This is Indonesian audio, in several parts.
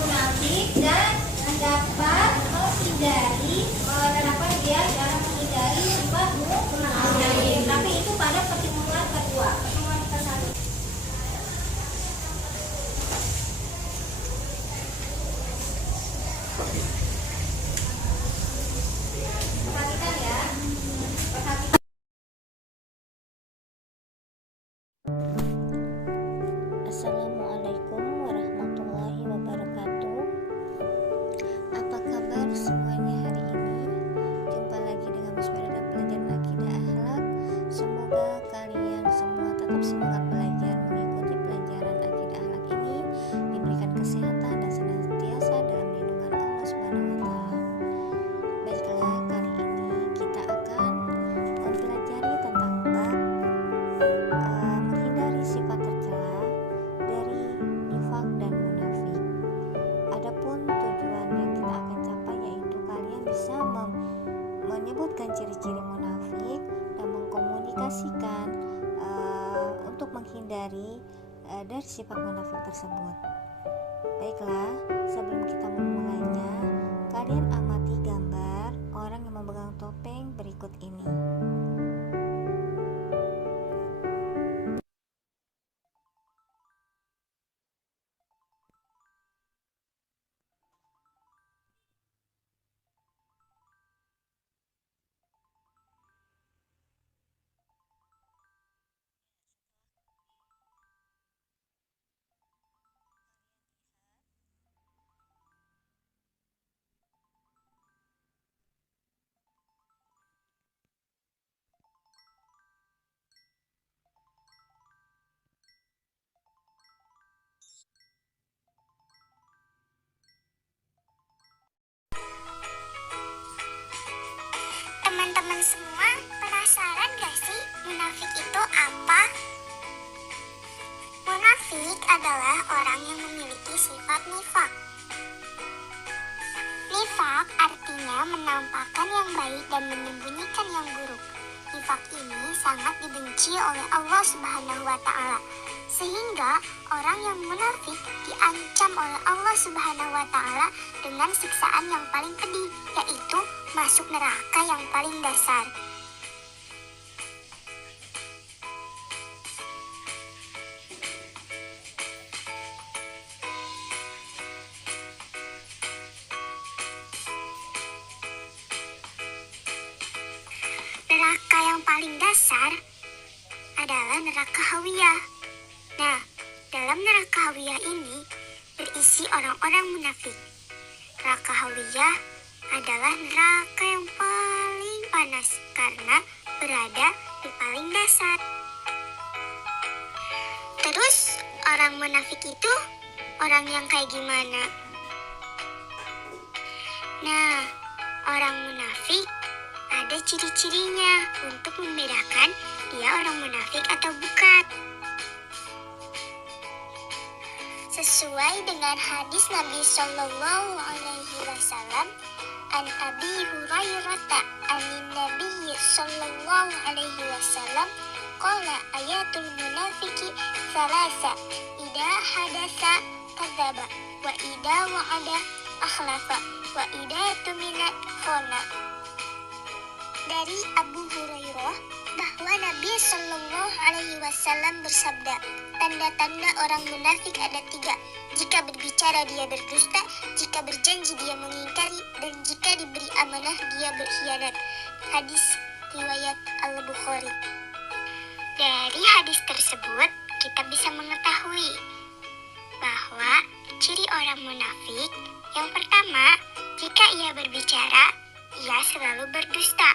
munafik dan dapat menghindari sifat munafik. Tapi itu pada pertemuan kedua. Pertemuan ke-1. Perhatikan ya. Perhatikan. Assalamualaikum warahmatullahi wabarakatuh. Apa kabar semuanya hari ini? Jumpa lagi dengan Miss Farida pelajaran akidah akhlak. Semoga kalian semua tetap semangat belajar mengikuti pelajaran akidah akhlak ini, diberikan kesehatan dan senantiasa dalam lindungan Allah Subhanahu wa taala. Baiklah, kali ini kita akan mempelajari tentang bab menghindari sifat tercela dari nifak dan munafik. Adapun tujuan yang kita akan capai yaitu kalian bisa menyebutkan ciri-ciri munafik dan mengkomunikasikan untuk menghindari dari sifat munafik tersebut. Baiklah, sebelum kita memulainya, kalian amati gambar orang yang memegang topeng berikut ini. Teman-teman semua penasaran gak sih munafik itu apa? Munafik adalah orang yang memiliki sifat nifak. Nifak artinya menampakkan yang baik dan menyembunyikan yang buruk. Nifak ini sangat dibenci oleh Allah Subhanahu wa taala. Sehingga orang yang munafik diancam oleh Allah Subhanahu wa taala dengan siksaan yang paling pedih, yaitu masuk neraka yang paling dasar. Neraka yang paling dasar adalah neraka Hawiyah. Nah, dalam neraka Hawiyah ini berisi orang-orang munafik. Neraka Hawiyah adalah neraka yang paling panas karena berada di paling dasar. Terus orang munafik itu orang yang kayak gimana? Nah, orang munafik ada ciri-cirinya untuk membedakan dia orang munafik atau bukan. Sesuai dengan hadis Nabi Shallallahu Alaihi Wasallam, an Abi Hurairah anin Nabi Shallallahu Alaihi Wasallam, qala ayatul munafiki salasa, ida hadasa kadzaba, wa ida wa'ada akhlafa, wa ida tumina khona. Dari Abu Hurairah bahwa Nabi Shallallahu Alaihi Wasallam bersabda, tanda-tanda orang munafik ada 3. Jika berbicara dia berdusta, jika berjanji dia mengingkari, dan jika diberi amanah dia berkhianat. Hadis riwayat Al-Bukhari. Dari hadis tersebut kita bisa mengetahui bahwa ciri orang munafik yang pertama, jika ia berbicara, ia selalu berdusta.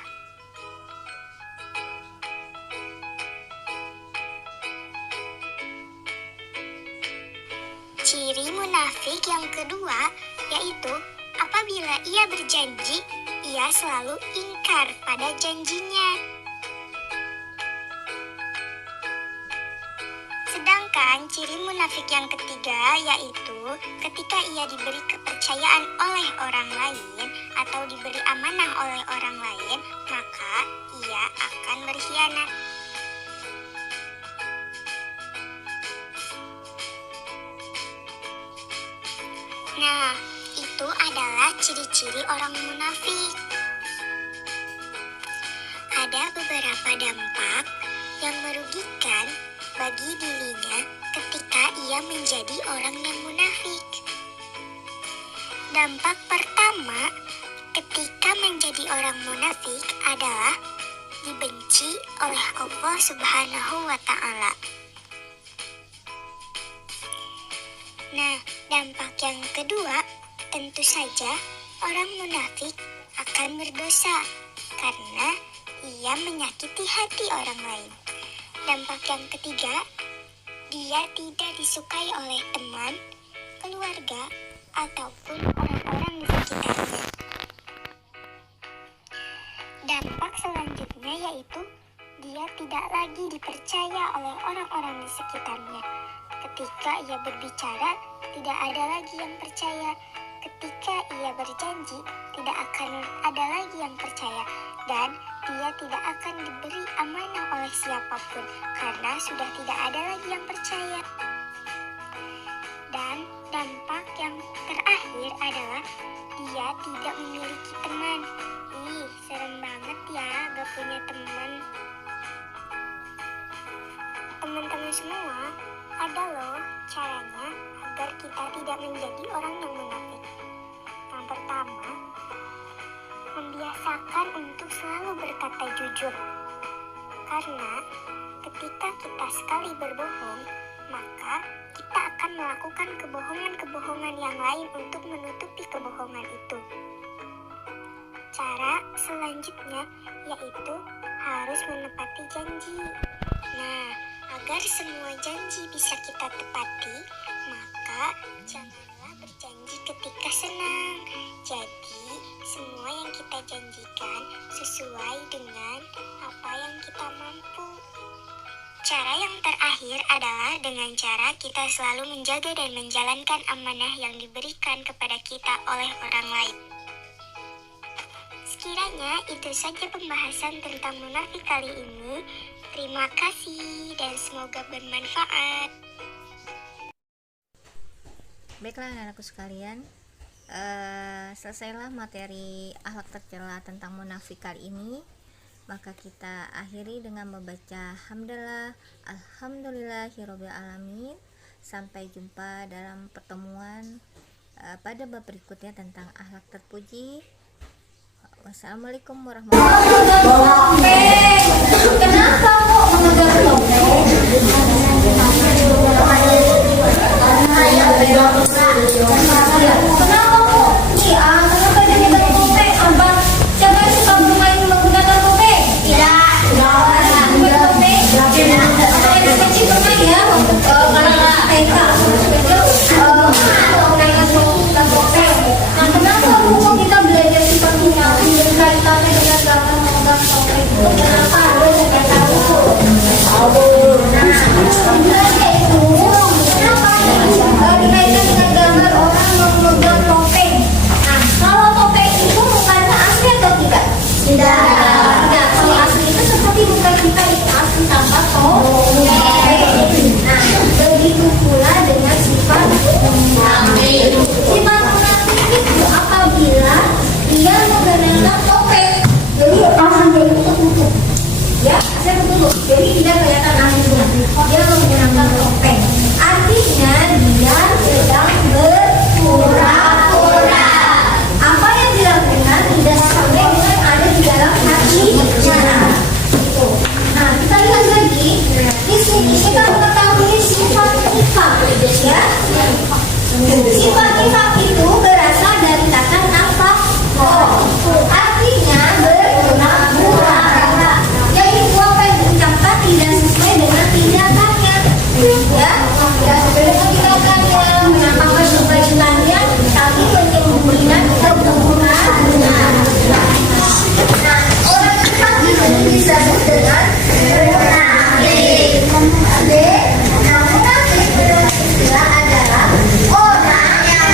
Ciri munafik yang kedua yaitu apabila ia berjanji, ia selalu ingkar pada janjinya. Sedangkan ciri munafik yang ketiga yaitu ketika ia diberi kepercayaan oleh orang lain atau diberi amanah oleh orang lain, maka ia akan berkhianat. Nah, itu adalah ciri-ciri orang munafik. Ada beberapa dampak yang merugikan bagi dirinya ketika ia menjadi orang yang munafik. Dampak pertama ketika menjadi orang munafik adalah dibenci oleh Allah Subhanahu wa Ta'ala. Nah, dampak yang kedua, tentu saja orang munafik akan berdosa karena ia menyakiti hati orang lain. Dampak yang ketiga, dia tidak disukai oleh teman, keluarga, ataupun orang-orang di sekitarnya. Dampak selanjutnya yaitu dia tidak lagi dipercaya oleh orang-orang di sekitarnya. Ketika ia berbicara, tidak ada lagi yang percaya. Ketika ia berjanji, tidak akan ada lagi yang percaya. Dan dia tidak akan diberi amanah oleh siapapun karena sudah tidak ada lagi yang percaya. Dan dampak yang terakhir adalah dia tidak memiliki teman. Ih, serem banget ya gak punya teman. Teman-teman semua, ada loh caranya agar kita tidak menjadi orang yang munafik. Yang pertama, membiasakan untuk selalu berkata jujur. Karena ketika kita sekali berbohong, maka kita akan melakukan kebohongan-kebohongan yang lain untuk menutupi kebohongan itu. Cara selanjutnya yaitu harus menepati janji. Nah, agar semua janji bisa kita tepati, maka janganlah berjanji ketika senang. Jadi, semua yang kita janjikan sesuai dengan apa yang kita mampu. Cara yang terakhir adalah dengan cara kita selalu menjaga dan menjalankan amanah yang diberikan kepada kita oleh orang lain. Sekiranya itu saja pembahasan tentang munafik kali ini. Terima kasih dan semoga bermanfaat. Baiklah anak-anakku sekalian, selesailah materi akhlak tercela tentang munafik kali ini. Maka kita akhiri dengan membaca hamdalah alhamdulillahirabbil alamin. Sampai jumpa dalam pertemuan pada bab berikutnya tentang akhlak terpuji. Wassalamualaikum warahmatullahi wabarakatuh. Kenapa kok memegang topeng? Kenapa kok? Kenapa dia memegang topeng? Abang, siapa yang suka bermain menggunakan topeng? Tidak. Menggunakan topeng? Apa yang kecil bermain ya? Karena TK. Topeng. Nah, kenapa buku kita belajar sifatnya berkaitannya dengan gambar memegang topeng? Kenapa? Dikaitkan dengan gambar orang memegang topeng. Nah, kalau topeng itu mukanya asli atau tidak? Tidak. Nah, kalau asli itu seperti muka kita itu asli tanpa topeng. Nah, begitu pula dengan sifat munafik. Sifat munafik itu apabila dia menggunakan topeng, jadi aslinya itu tertutup. Ya, saya tertutup. Jadi tidak kelihatan aslinya. Dia menggunakan topeng. Artinya dia sedang berpura-pura. Apa yang dilakukan tidak sesuai dengan ada di dalam hatinya. Nah, kita lihat lagi. Di sini kita mengetahui sifat nifaq, ya. Sifat nifaq itu berasal dari kata nafaq. Artinya berpura-pura. Yaitu apa yang diucapkan tidak sesuai dengan tindakannya. Ya, tidak sesuai dengan tindakannya, menampakkan kebaikannya, tapi menyembunyikan keburukan. Nah, orang nifaq itu disebut dengan munafik. Nah, munafik adalah orang yang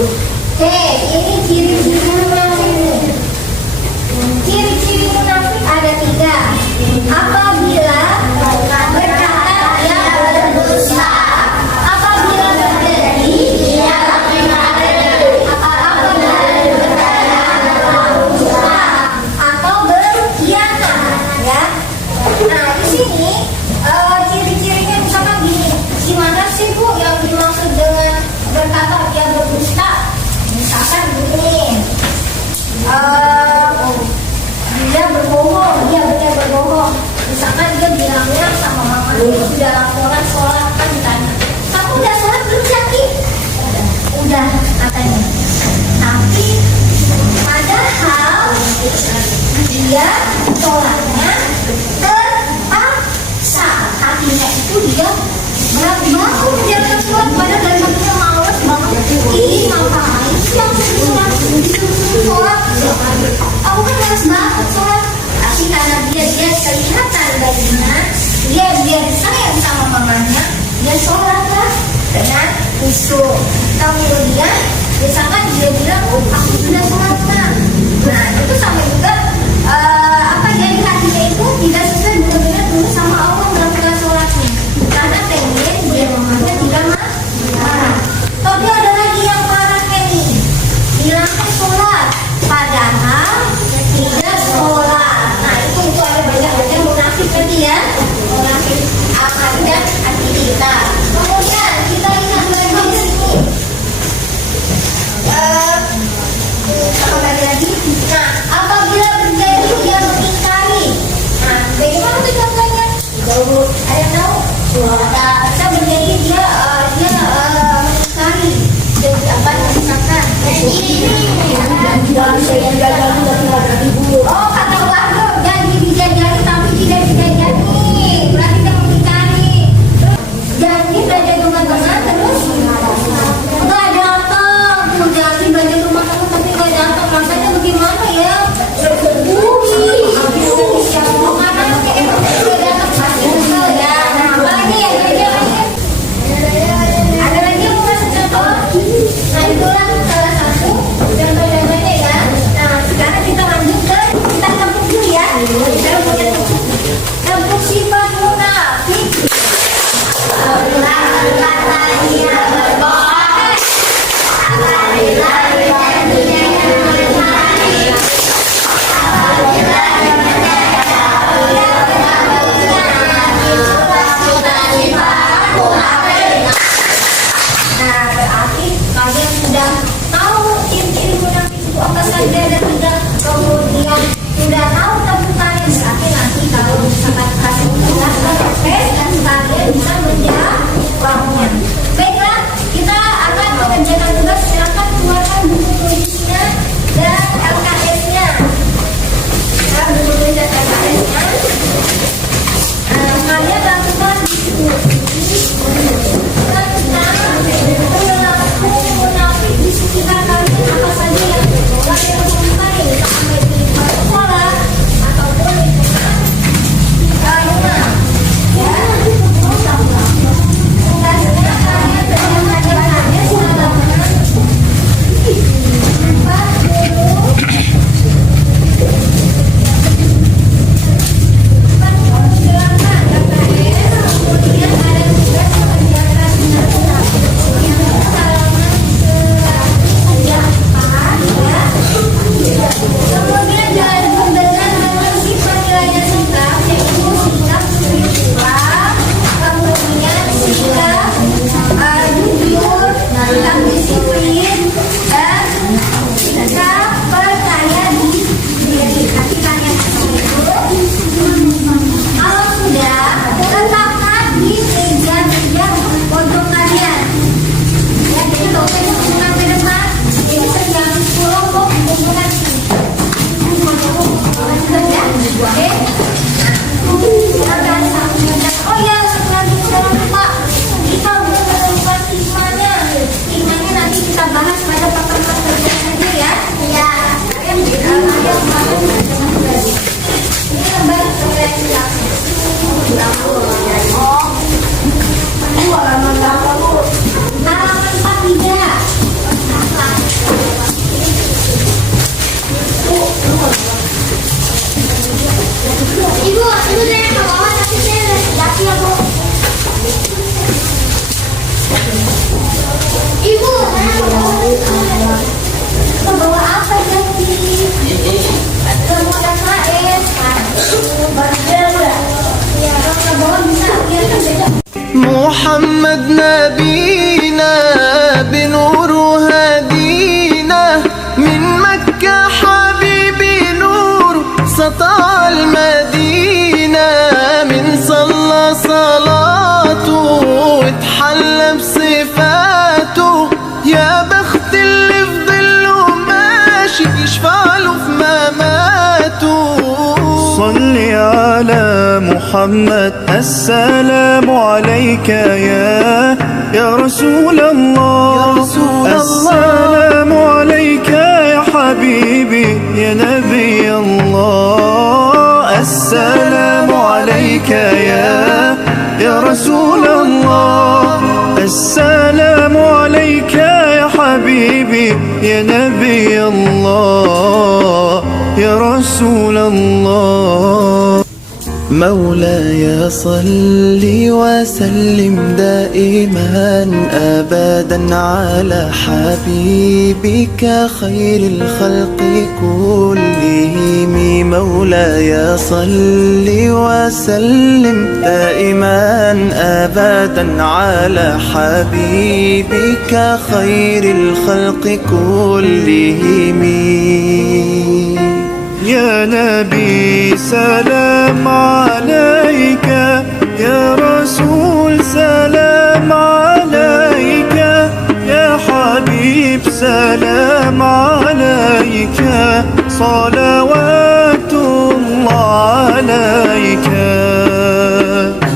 Oke, ini ciri-ciri munafik nih. Ciri-ciri munafik ada 3. Apabila berkata dia berdosa, apabila berjanji dia apabila berkata atau berkhianat, ya. Nah, di sini ciri-cirinya misalkan gini. Gimana sih Bu yang dimaksud dengan berkata dia berdusta? Misalkan begini. Dia berbohong. Misalkan dia bilangnya sama mama, udah laporan sholat, kan ditanya, kamu udah sholat belum Jaki? Udah katanya. Tapi padahal dia sholatnya terpaksa. Artinya itu dia bangun jangan sholat, padahal dari hatinya males banget. Ih, ngapain sih yang sholat? Sholat, aku kan males banget sholat. Tapi karena dia kelihatan bayinya, dia sayang sama mamanya, dia sholat lah dengan khusyuk. Kemudian misalkan dia bilang, aku sudah sholat kan. Nah itu sama juga dia di hatinya itu tidak sesuai benar-benar dulu sama Allah melakukan sholatnya, karena pengen dia mamanya tidak marah. Tapi ada lagi yang parah nih, bilangnya sholat padahal tidak sholat. Nah itu ada banyak munafik tadi ya, munafik amal dan aktivitas. Kemudian kita lihat lagi di sini, apa lagi? Nah, apabila terjadi dia mengingkari. Nah, bagaimana tuh contohnya? Ada yang tahu? Kita berjanji dia mengingkari. Jadi apa yang misalkan? Oh, kata warga janji dijajani tapi tidak dijajani. Berarti dia mengingkari. Janji belajar rumah tengah terus nggak datang. Tuh janji belajar rumah tengah tapi nggak datang. Rasanya bagaimana ya? Ada lagi yang mau kasih contoh? Nah itulah salah satu contoh-contohnya ya. Nah sekarang kita lanjut ke kita tepuk dulu ya. Kita punya tepuk sifat munafik. Kata dia berbohong. Apabila berjanji mengingkari. Apabila Nah, berarti kalian sudah tahu ciri-ciri munafik itu apa saja dan kemudian sudah tahu temukannya. Berarti nanti kalau misalkan kasih tugas atau tes, kalian bisa menjawabnya. Baiklah, kita akan mengerjakan tugas. Silakan keluarkan buku tulisnya dan LKS-nya. Nah, buku tulis dan LKS-nya. Kalian lakukan munafik di sekitar kalian apa saja yang kalian temukan. نبينا بنور هدينا من مكة حبيبي نور سطع المدينة من صلى صلاته واتحلى بصفاته يا بخت اللي في ظله ماشي يشفع له في مماته. صل على محمد السلام عليك يا رسول الله. السلام عليك يا حبيبي يا نبي الله. السلام عليك يا رسول الله. السلام عليك يا حبيبي يا نبي الله يا رسول الله. مولاي صل وسلم دائما أبدا على حبيبك خير الخلق كلهم. مولاي صل وسلم دائما أبدا على حبيبك خير الخلق كلهم. يا نبي سلام عليك يا رسول سلام عليك يا حبيب سلام عليك صلوات الله عليك.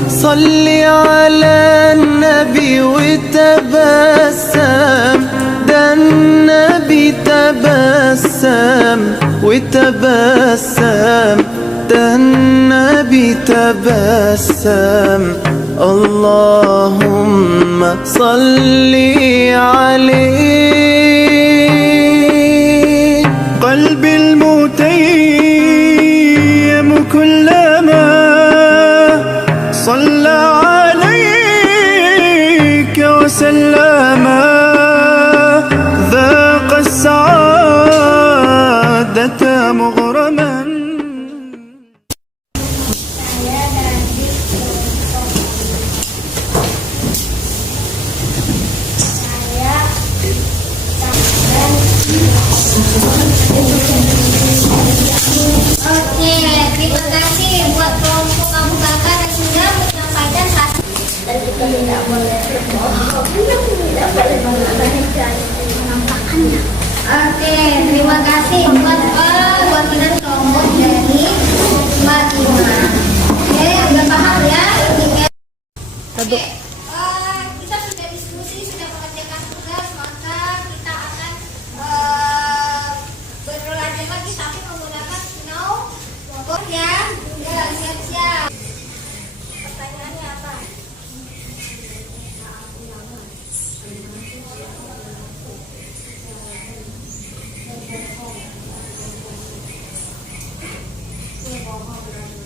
صل على النبي وتبسم ده النبي تبسم وتبسم ده النبي تبسم. اللهم صل عليه. قلبي المتيم كلما صلى عليك وسلم ذاق السعادة مغرما. Oke, terima kasih buat kelompok Abu Bakar yang sudah menyampaikan hasil. Dan kita tidak boleh berbohong, tidak boleh menampakkannya. Oke, terima kasih buat perwakilan kelompok dari Madinah. Oke, udah paham ya? Oke, kita sudah diskusi, sudah mengerjakan tugas, maka kita akan berlanjut lagi tapi menggunakan snow board ya. Ya, siap-siap. Pertanyaannya apa?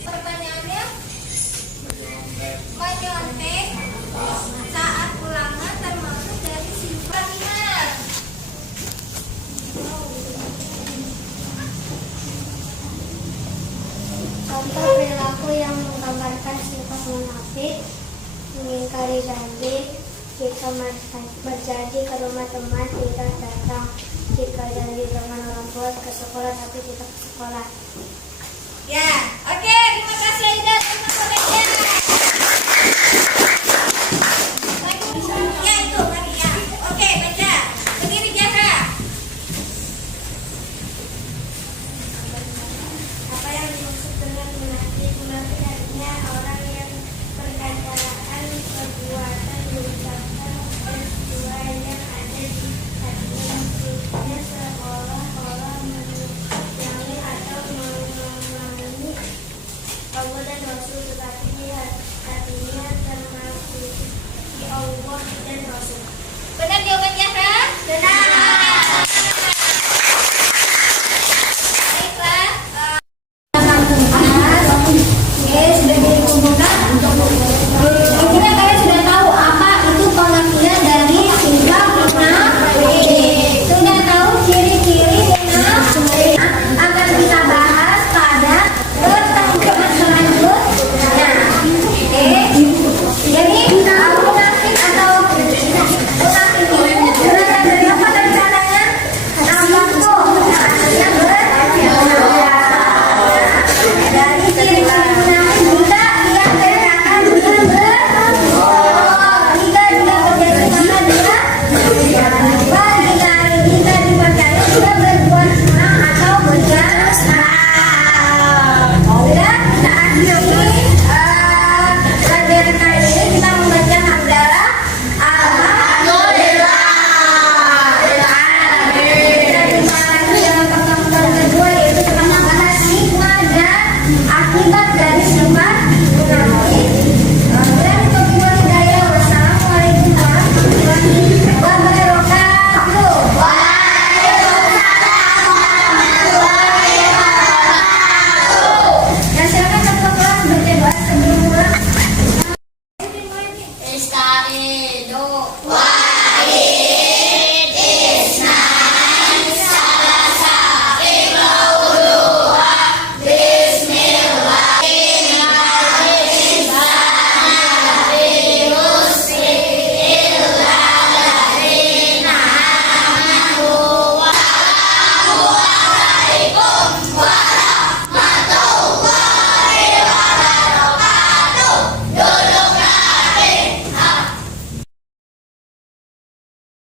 Pertanyaannya, menyontek saat ulangan termasuk dari sifat benar. Contoh perilaku yang menggambarkan sifat munafik: mengingkari janji, jika berjanji ke rumah teman tidak datang, jika janji dengan orang tua ke sekolah tapi tidak ke sekolah. Ya, oke, terima kasih Aida. Terima kasih.